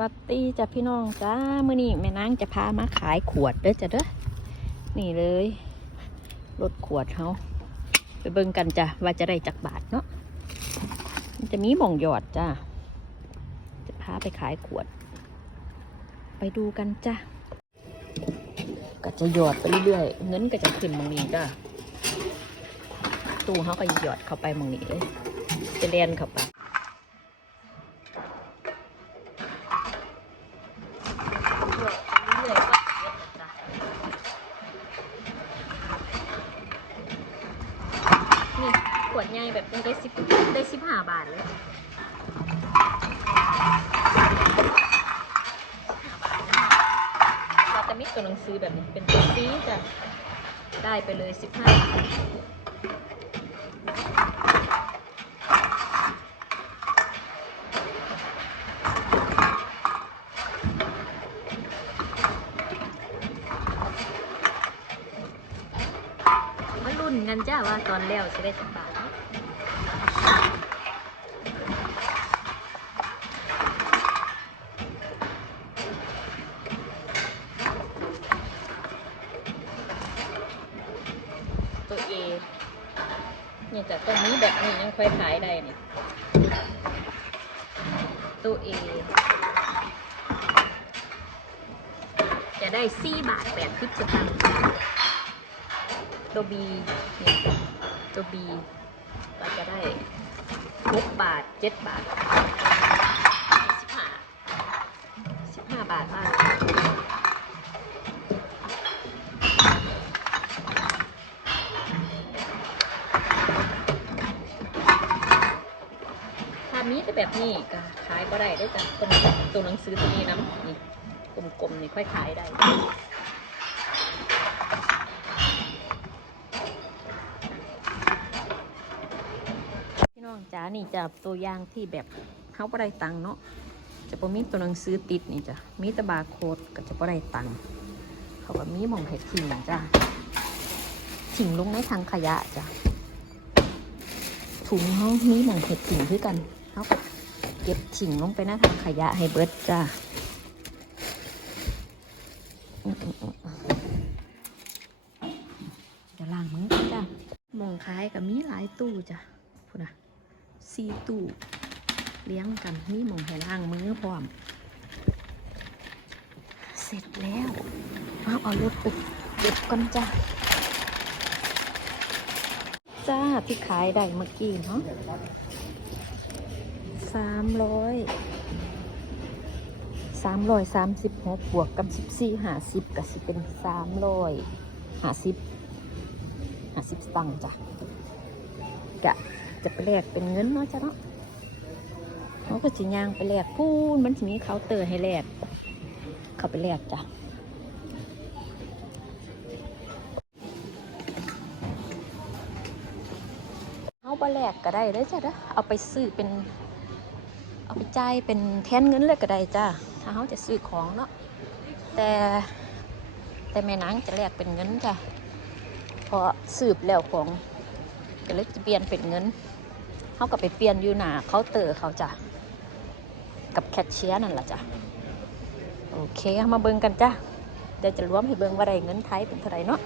วัดตีจ้ะพี่น้องจ้ามื่อนี้แม่นางจะพามาขายขวดเด้อจ้ะเด้อนี่เลยรถขวดเขาไปเบิ่งกันจ้ะว่าจะได้จักบาทเนาะมันจะมีหม่องหยอดจ้าจะพาไปขายขวด ไปดูกันจ้ะก็จะหยอดไปเรื่อยๆเงินก็จะขึ้นมองนี้จ้ะตู้เขาก็หยอดเข้าไปมองนี้เลยจะเรียนเข้าไป เรื่อยๆก็เยอะจ้ะนี่ขวดใหญ่แบบนี้ ได้สิบได้สิบห้าบาทเลยเราจะมีตัวหนังสือแบบนี้เป็นตัวฟรีจ้ะได้ไปเลยสิบห้าบาทมาลุ้นกันจ้าว่าตอนแล้วจะได้สักบาท ตัวเอเนี่ยแต่ตรงนี้แบบนี้ยังค่อยขายได้นี่ตัวเอจะได้สี่บาทแปดสิบสตางค์ตัวบีเนี่ยตัวบีก็จะได้หกบาทเจ็ดบาทสิบห้าสิบห้าบาทบ้า มีแต่แบบนี้ก็ขายก็ได้ได้จากตัวตัวหนังสือตัวนี้นะนี่กลมๆนี่ค่อยขายได้พี่น้องจ๋านี่จะตัวอย่างที่แบบเขาบ่ได้ตังเนาะจะบ่มีตัวหนังสือติดนี่จ้ะมีต่บาร์โค้ดก็จะบ่ได้ตังเขาก็มีหมองให้ทิ้งจ้ะทิ้งลงในถังขยะจ้ะถุงเขามีหมองเห็ดทิ้งคือกัน เขาก็เก็บทิ้งลงไปในถังขยะให้เบิดจ้ะอืมๆๆจะล้างมือก่อนจ้ะหมองขายก็มีหลายตู้จ้ะพูดนะซีตู้เลี้ยงกันมีมองให้ล้างมือพร้อม เสร็จแล้วเอาเอารถไปเก็บกันจ้าจ้าที่ขายได้เมื่อกี้เนาะ สามร้อยสามร้อยสามสิบหกบวกกับสิบสี่หาสิบก็สิเป็นสามร้อยหาสิบหาสิบตังค์จ้ะกะจะไปแลกเป็นเงินเนาะจ้ะเนาะเขาก็จะย่างไปแลกพูนมันจะมีเคาน์เตอร์ให้แลกเขาไปแลกจ้ะเอาไปแลกก็ได้เลยจ้ะเด้อเอาไปซื้อเป็น เอาไปจ่ายเป็นแทนเงินเลยก็ได้จ้ะถ้าเขาจะซื้อของเนาะแต่แต่แม่นางจะแลกเป็นเงินจ้ะเพราะสืบแล้วของก็เลยจะเปลี่ยนเป็นเงินเขาก็ไปเปลี่ยนอยู่หนาเคาน์เตอร์เขาจ้ะกับแคชเชียร์นั่นแหละจ้ะโอเคมาเบิ่งกันจ้ะเดี๋ยวจะรวมให้เบิ่งว่าได้เงินไทยเป็นเท่าไรเนาะ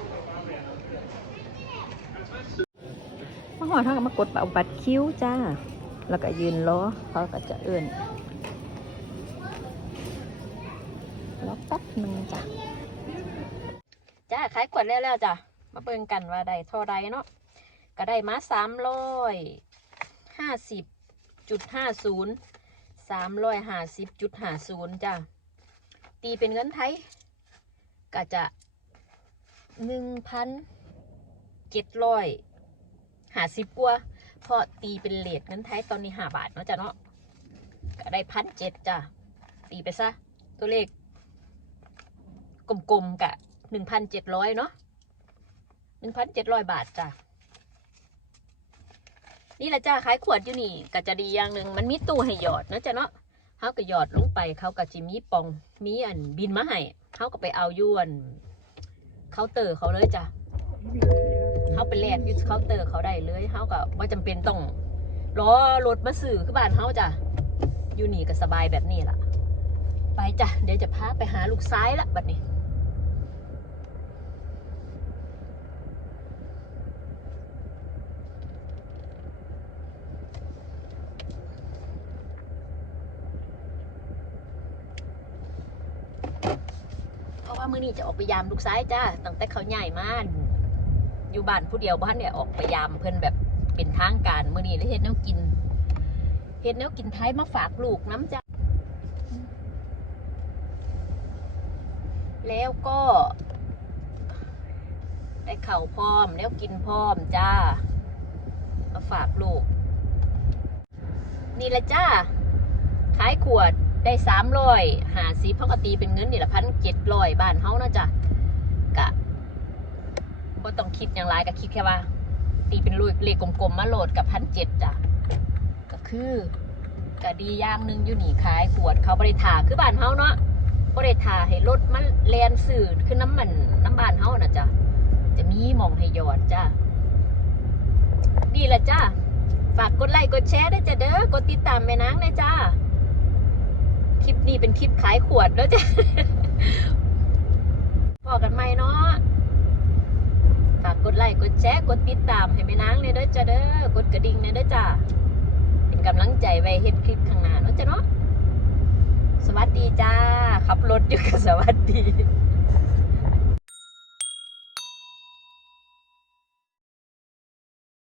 มาหอดเขาก็มากดเอาบัตรคิวจ้า แล้วก็ยืนรอเขาก็จะเอื่นรอแป๊บนึงจ้ะจ้าขายขวดแล้วแล้วจ้ะมาเบิ่งกันว่าได้เท่าไรเนาะก็ได้มาสามร้อยห้าสิบจุดห้าศูนย์สามร้อยห้าสิบจุดห้าศูนย์จ้ะตีเป็นเงินไทย ก็จะหนึ่งพันเจ็ดร้อยห้าสิบกว่า เพราะตีเป็นเลทเงินไทยตอนนี้ห้าบาทเนาะจ้ะเนาะก็ได้พันเจ็ดจ้ะ ตีไปซะ ตัวเลข กลมๆกะหนึ่งพันเจ็ดร้อยเนาะหนึ่งพันเจ็ดร้อยบาทจ้ะ นี่แหละจ้าขายขวดอยู่นี่ก็จะดีอย่างหนึ่งมันมีตู้ให้หยอดเนาะจ้ะเนาะเขาก็หยอดลงไปเขาก็จิมีปองมีอันบินมาให้เขาก็ไปเอายวนเคาน์เตอร์เขาเลยจ้ะ เขาไปแลกอยูเคาน์เตอร์เขาได้เลยเขาก็ว่าจำเป็นต้องรอรถมาสื่อคือบ้านเขาจ้ะอยู่นี่ก็สบายแบบนี้ล่ะ ไปจ้ะเดี๋ยวจะพาไปหาลูกซ้ายละบัดนี้เพราะว่ามื้อนี้จะออกไปยามลูกซ้ายจ้าตั้งแต่เขาใหญ่มาก อยู่บ้านผู้เดียวบ้านเนี่ยออกไปยามเพิ่อนแบบเป็นทางการเมื้อนี้เลยเฮ็ดแนวกินเฮ็ดแนวกินไทยมาฝากลูกน้ำจ้าแล้วก็ได้เข่าพร้อมแล้วกินพร้อมจ้ามาฝากลูก นี่ละจ้าขายขวดได้สามร้อยหาซีปกติเป็นเงินนี่ละพันเจ็ดร้อยบ้านเฮานะจ้ะกะ บ่ต้องคิดอย่างไรก็คิดแค่ว่า ตีเป็นลูกเลขกลมๆมาโหลดกับพันเจ็ดจ้ะก็คือกะดีอย่างนึ่งอยู่นี่ขายขวดเขาบริทาคือบ้านเฮาเนาะบริทาให้รถมันแลนสื่อคือน้ำมันน้ำบ้านเฮานะจ้ะจะมีมองให้ยอดจ้ะนี่แหละจ้าฝากกดไลค์กดแชร์ด้วยจ้ะเด้อกดติดตามแม่นางนะจ้าคลิปนี้เป็นคลิปขายขวดแล้วจ้ะพอกันไหมเนาะ ไลค์กดแชร์กดติดตามให้แม่นางเนี่ยเด้อจ้ะเด้อกดกระดิ่งเนี่ยเด้อจ้าเป็นกำลังใจไว้เฮ็ดคลิปข้างหน้าเนาะจ้าเนาะสวัสดีจ้าขับรถอยู่กับสวัสดี